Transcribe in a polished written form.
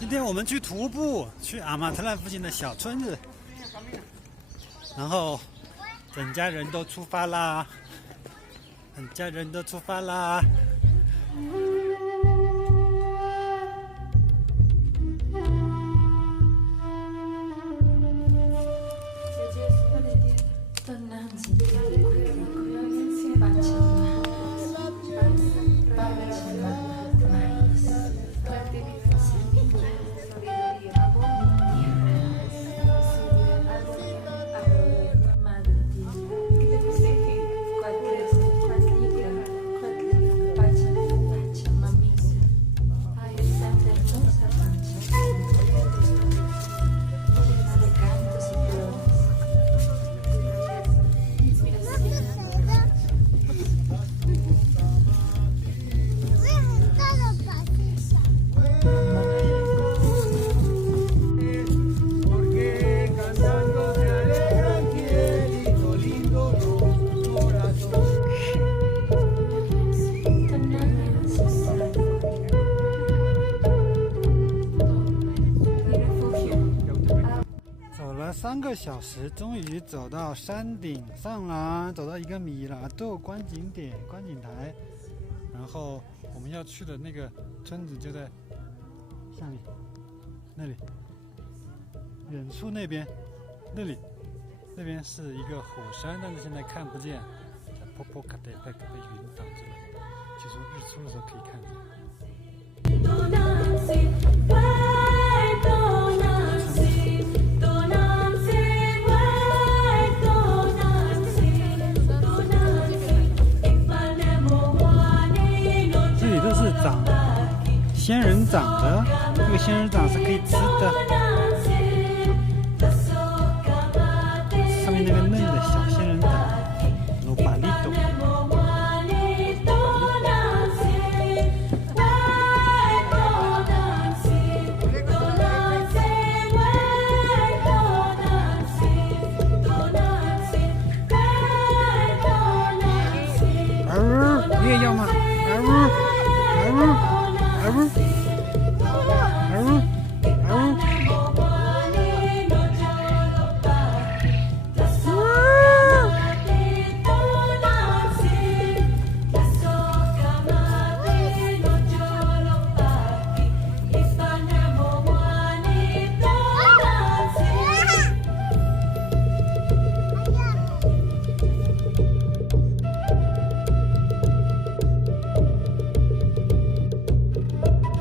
今天我们去徒步，去阿马特兰附近的小村子，然后整家人都出发啦，整家人都出发啦。3个小时，终于走到山顶上啦！走到一个米拉豆观景点、观景台，然后我们要去的那个村子就在下面，那里，远处那边，那边是一个火山，但是现在看不见，在波波卡德贝克被云挡住了。其实日出的时候可以看见。长仙人掌的，这个仙人掌是可以吃的，上面那个嫩的小